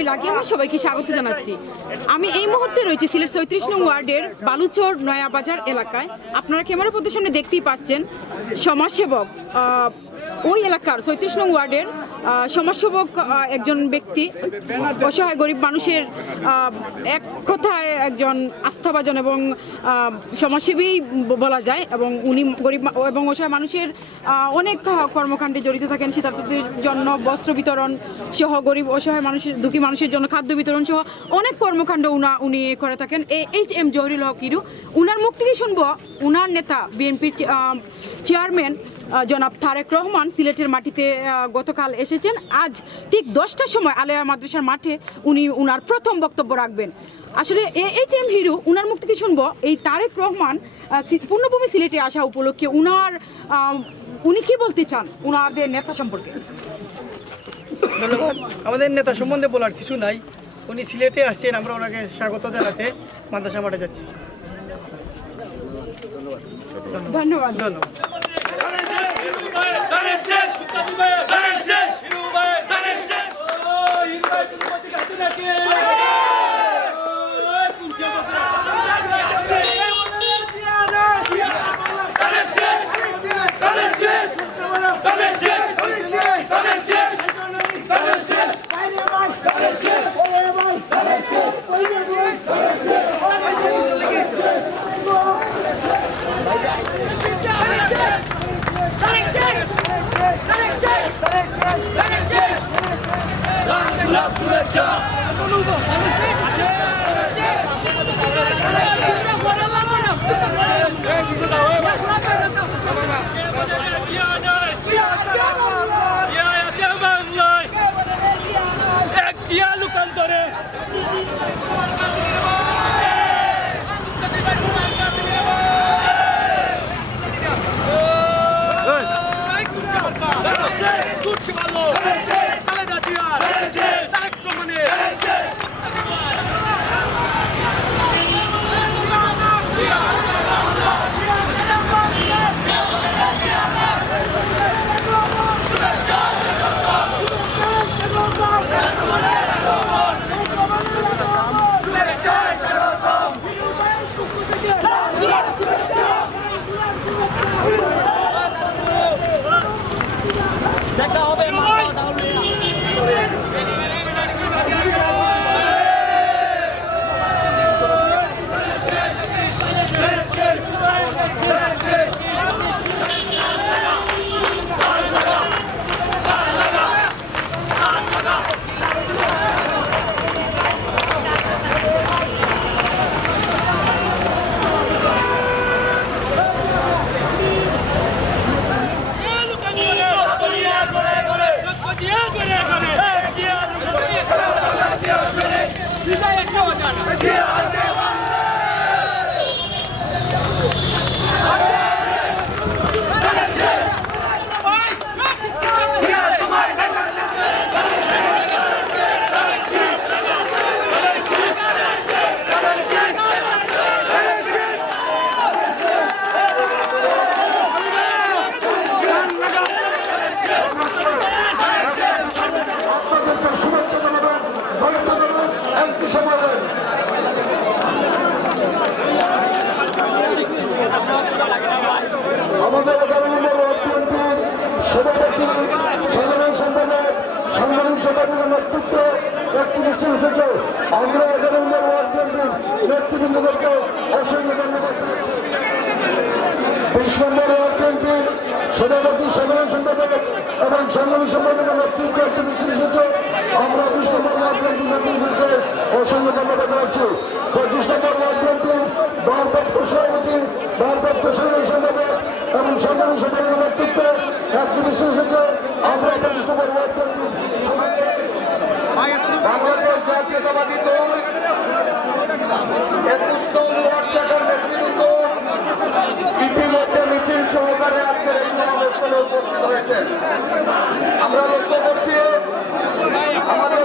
আমি লাকি আমার সবাইকে স্বাগত জানাচ্ছি। আমি এই মুহূর্তে রয়েছি সিলেট ৩৬ নং ওয়ার্ডের বালুচর নয়াবাজার এলাকায়। আপনারা ক্যামেরা পর্দার সামনে দেখতেই পাচ্ছেন সমাজসেবক, ওই এলাকার ৩৬ নং ওয়ার্ডের সমাজসেবক একজন ব্যক্তি, অসহায় গরিব মানুষের এক কথায় একজন আস্থাভাজন এবং সমাজসেবী বলা যায়, এবং উনি গরিব এবং অসহায় মানুষের অনেক কর্মকাণ্ডে জড়িত থাকেন। শীতার্তদের জন্য বস্ত্র বিতরণ সহ, গরিব অসহায় মানুষের, দুঃখী মানুষের জন্য খাদ্য বিতরণ সহ অনেক কর্মকাণ্ড উনি করে থাকেন। এইচ.এম. জহিরুল হক হিরু, উনার মুখ থেকে শুনবো উনার নেতা বিএনপির চেয়ারম্যান জনাব তারেক রহমান সিলেটের মাটিতে গতকাল এসেছেন। আজ ঠিক 10টার সময় আলেয়া মাদ্রাসার মাঠে উনি উনার প্রথম বক্তব্য রাখবেন। আসলে এইচ.এম. হিরু, উনার মুখ থেকে শুনবো এই তারেক রহমান পূর্ণভূমি সিলেটে আসা উপলক্ষে উনি কি বলতে চান উনাদের নেতা সম্পর্কে। ধন্যবাদ। আমাদের নেতা সম্বন্ধে বলার কিছু নাই, উনি সিলেটে আসছেন, আমরা ওনাকে স্বাগত জানাতে মাদ্রাসা মাঠে যাচ্ছি। ধন্যবাদ। ধন্যবাদ। সাধারণ সম্পাদক সাংগঠনিক সম্পাদকের নেতৃত্ব নেতৃত্ব এসেছে। আমরা 11 নম্বর ওয়ার্ড বিএনপির নেতৃবৃন্দদেরকে অসংখ্য ধন্যবাদ। 20 নম্বর ওয়ার্ড বিএনপির সভাপতি, সাধারণ সম্পাদক এবং সাংগঠনিক সম্পাদকের নেতৃত্ব এসেছে। আমরা 20 নম্বর ওয়ার্ড বিএনপির নেতৃবৃন্দকে অসংখ্য ধন্যবাদ জানাচ্ছি। 25 নম্বর ওয়ার্ড বিএনপির ভারপ্রাপ্ত সভাপতি, ভারপ্রাপ্ত সাধারণ সম্পাদক এবং সাধারণ সম্পাদকের নেতৃত্বে এসেছে। আমরা 25 নম্বর ওয়ার্ড বিএনপির বাংলাদেশ জাতীয়তাবাদী দল 21 নং ওয়ার্ড শাখার নেতৃত্ব ইতিমধ্যে মিছিল সহকারে আজকের এই সমাবেশে উপস্থিত হয়েছে। আমরা লক্ষ্য করছি আমাদের